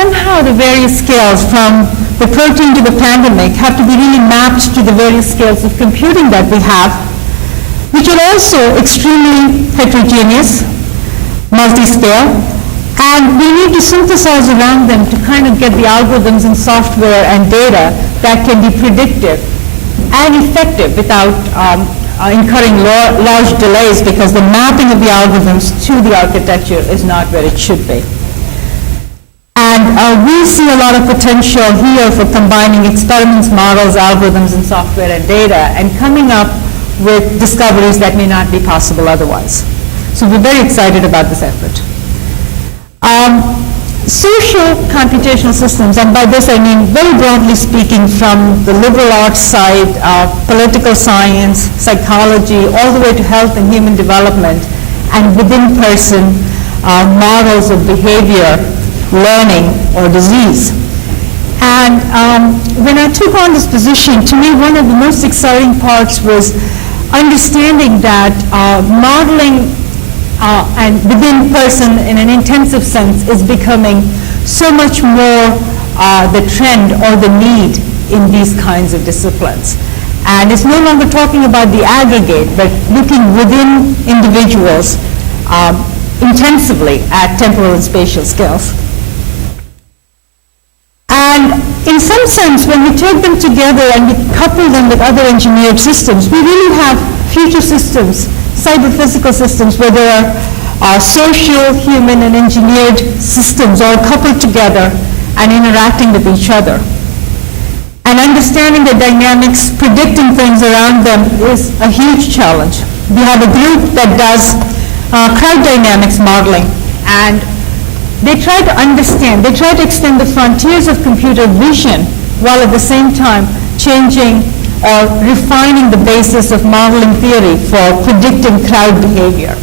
somehow the various scales from the protein to the pandemic have to be really mapped to the various scales of computing that we have, which are also extremely heterogeneous, multi-scale, and we need to synthesize around them to kind of get the algorithms and software and data that can be predictive and effective without incurring large delays, because the mapping of the algorithms to the architecture is not where it should be. And we see a lot of potential here for combining experiments, models, algorithms, and software and data, and coming up with discoveries that may not be possible otherwise. So we're very excited about this effort. Social computational systems, and by this I mean very broadly speaking from the liberal arts side, political science, psychology, all the way to health and human development, and within person models of behavior, learning, or disease. And when I took on this position, to me one of the most exciting parts was understanding that modeling and within person in an intensive sense is becoming so much more the trend or the need in these kinds of disciplines. And it's no longer talking about the aggregate, but looking within individuals intensively at temporal and spatial scales. And in some sense, when we take them together and we couple them with other engineered systems, we really have future systems, cyber-physical systems, where there are social, human, and engineered systems all coupled together and interacting with each other. And understanding the dynamics, predicting things around them is a huge challenge. We have a group that does crowd dynamics modeling, and they try to understand, they try to extend the frontiers of computer vision while at the same time changing or refining the basis of modeling theory for predicting crowd behavior.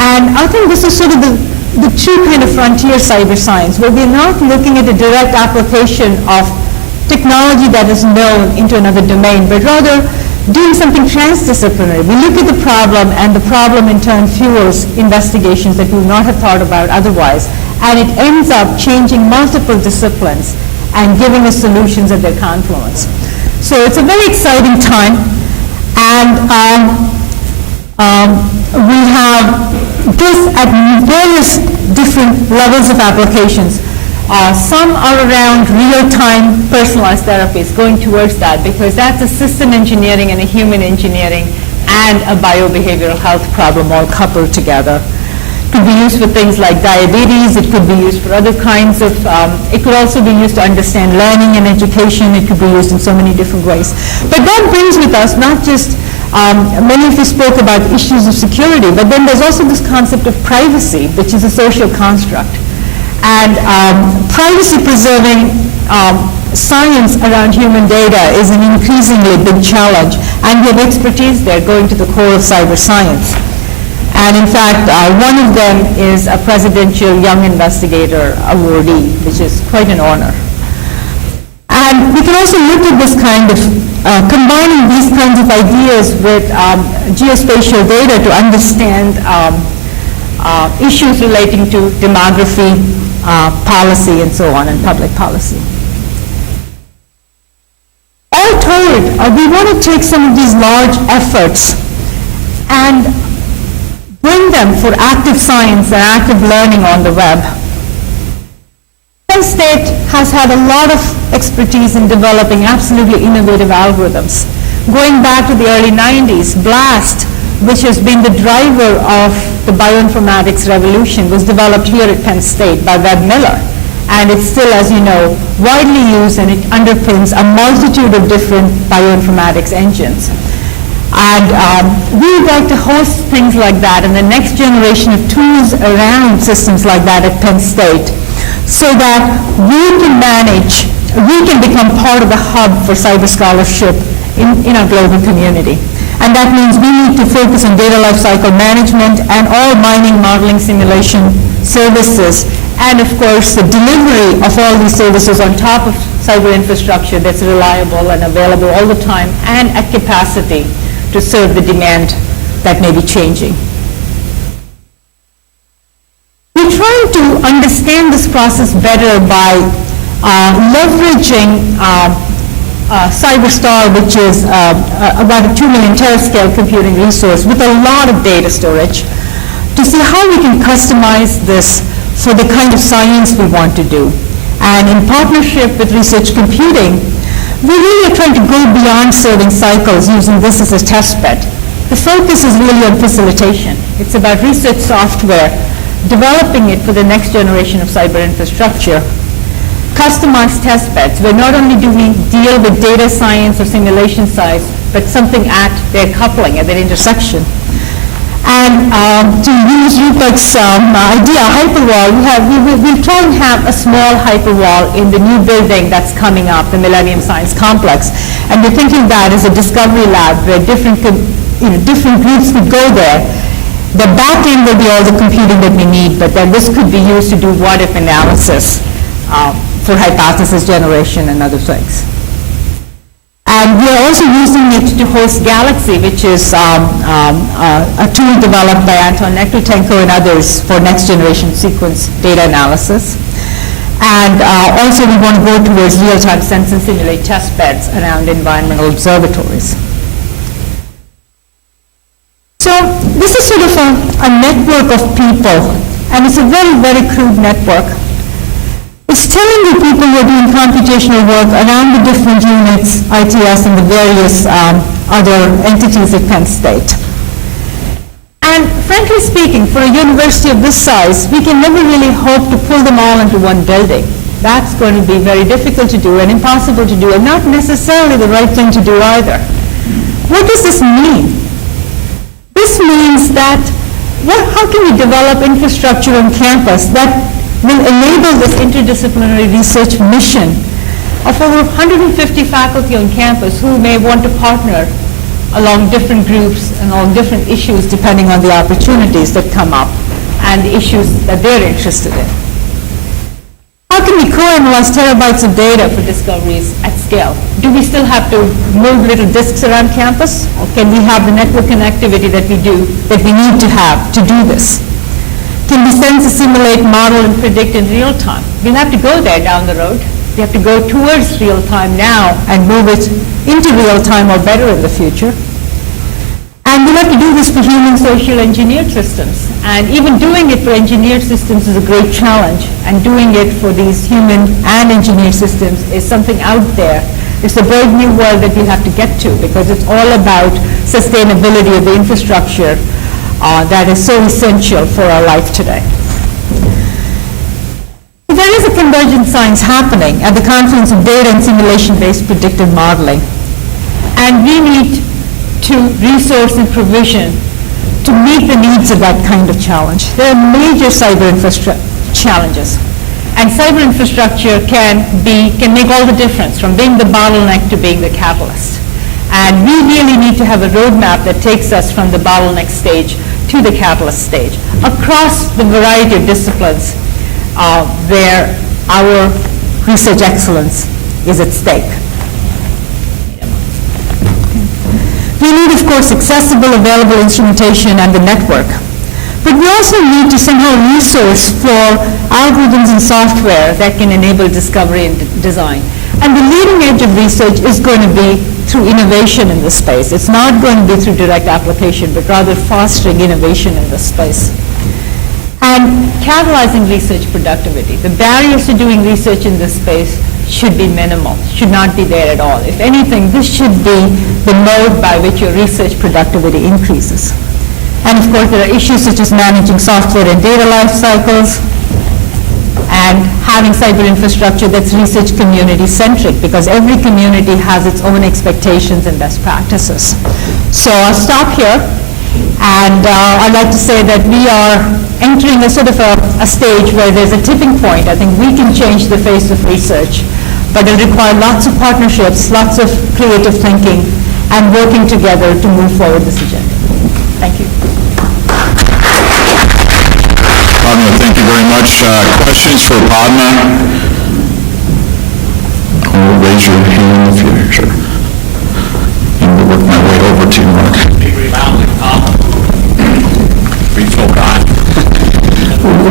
And I think this is sort of the true kind of frontier cyber science, where we're not looking at a direct application of technology that is known into another domain, but rather doing something transdisciplinary. We look at the problem, and the problem in turn fuels investigations that we would not have thought about otherwise, and it ends up changing multiple disciplines and giving us solutions at their confluence. So it's a very exciting time, and we have this at various different levels of applications. Some are around real-time personalized therapies, going towards that, because that's a system engineering and a human engineering and a biobehavioral health problem all coupled together. It could be used for things like diabetes. It could be used for other kinds of, it could also be used to understand learning and education. It could be used in so many different ways. But that brings with us not just, many of you spoke about issues of security, but then there's also this concept of privacy, which is a social construct. And privacy-preserving science around human data is an increasingly big challenge, and we have expertise there going to the core of cyber science. And in fact, one of them is a Presidential Young Investigator awardee, which is quite an honor. And we can also look at this kind of, combining these kinds of ideas with geospatial data to understand issues relating to demography, policy, and so on, and public policy. All told, we want to take some of these large efforts and bring them for active science and active learning on the web. Penn State has had a lot of expertise in developing absolutely innovative algorithms. Going back to the early 90s, BLAST, which has been the driver of the bioinformatics revolution, was developed here at Penn State by Webb Miller. And it's still, as you know, widely used, and it underpins a multitude of different bioinformatics engines. And we would like to host things like that and the next generation of tools around systems like that at Penn State, so that we can become part of the hub for cyber scholarship in our global community. And that means we need to focus on data lifecycle management and all mining, modeling, simulation services, and of course the delivery of all these services on top of cyber infrastructure that's reliable and available all the time and at capacity to serve the demand that may be changing. We we're trying to understand this process better by leveraging CyberStar, which is about a 2 million terascale computing resource with a lot of data storage, to see how we can customize this for the kind of science we want to do. And in partnership with Research Computing, we really are trying to go beyond serving cycles using this as a test bed. The focus is really on facilitation. It's about research software, developing it for the next generation of cyber infrastructure. Customized test beds, where not only do we deal with data science or simulation science, but something at their coupling, at their intersection. And to use Rupert's idea, hyperwall, we'll try and have a small hyperwall in the new building that's coming up, the Millennium Science Complex. And we're thinking that as a discovery lab where different groups could go there. The back end will be all the computing that we need, but then this could be used to do what-if analysis for hypothesis generation and other things. And we're also using it to host Galaxy, which is a tool developed by Anton Nekrotenko and others for next-generation sequence data analysis. And also we want to go towards real-time sense and simulate test beds around environmental observatories. So this is sort of a network of people, and it's a very, very crude network. It's telling the people who are doing computational work around the different units, ITS, and the various other entities at Penn State. And frankly speaking, for a university of this size, we can never really hope to pull them all into one building. That's going to be very difficult to do and impossible to do, and not necessarily the right thing to do either. What does this mean? This means that how can we develop infrastructure on campus that will enable this interdisciplinary research mission of over 150 faculty on campus who may want to partner along different groups and along different issues depending on the opportunities that come up and the issues that they're interested in. How can we co-analyze terabytes of data for discoveries at scale? Do we still have to move little disks around campus, or can we have the network connectivity that we need to have to do this? Can we sense, simulate, model, and predict in real time? We'll have to go there down the road. We have to go towards real time now and move it into real time or better in the future. And we'll have to do this for human social engineered systems. And even doing it for engineered systems is a great challenge. And doing it for these human and engineered systems is something out there. It's a brave new world that we'll have to get to, because it's all about sustainability of the infrastructure that is so essential for our life today. There is a convergent science happening at the confluence of data and simulation-based predictive modeling. And we need to resource and provision to meet the needs of that kind of challenge. There are major cyber infrastructure challenges. And cyber infrastructure can make all the difference, from being the bottleneck to being the catalyst. And we really need to have a roadmap that takes us from the bottleneck stage to the catalyst stage, across the variety of disciplines where our research excellence is at stake. We need, of course, accessible, available instrumentation and the network. But we also need to somehow resource for algorithms and software that can enable discovery and design. And the leading edge of research is going to be through innovation in this space. It's not going to be through direct application, but rather fostering innovation in this space. And catalyzing research productivity. The barriers to doing research in this space should be minimal, should not be there at all. If anything, this should be the mode by which your research productivity increases. And of course, there are issues such as managing software and data life cycles, and having cyber infrastructure that's research community centric, because every community has its own expectations and best practices. So I'll stop here, and I'd like to say that we are entering a sort of a stage where there's a tipping point. I think we can change the face of research, but it'll require lots of partnerships, lots of creative thinking, and working together to move forward this agenda. Thank you. Padma, thank you very much. Questions for Padma? Or raise your hand if you're sure. I'm going to work my way over to you, Mark.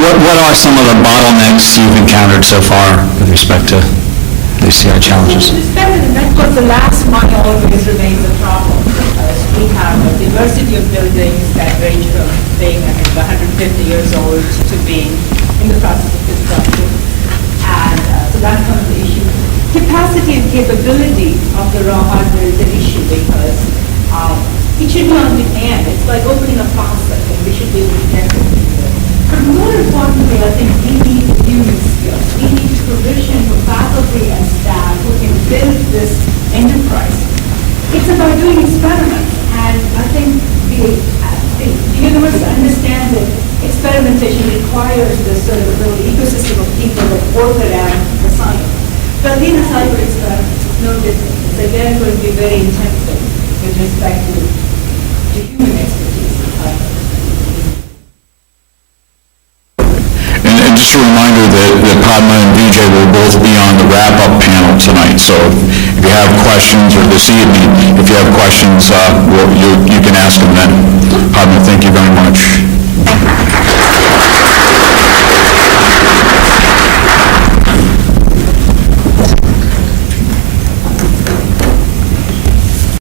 What what are some of the bottlenecks you've encountered so far with respect to these CI challenges? With respect to the network, the last mile always remains a problem because we have a diversity of buildings that range from being, 150 years old to being in the process of construction. And so that's one of the issues. Capacity and capability of the raw hardware is an issue because it should be on demand. It's like opening a faucet and we should be able to get it. But more importantly, I think we need human skills. We need provision for faculty and staff who can build this enterprise. It's about doing experiments, and I think the university understands that experimentation requires this sort of little ecosystem of people that work around the science. But in a cyber experiment, it's no different. It's again going to be very intensive with respect to human expertise in cyber. And just a reminder that Padma and Vijay will both be on the wrap-up panel tonight. So if you have questions, or this evening, if you have questions, you can ask them then. Padma, thank you very much.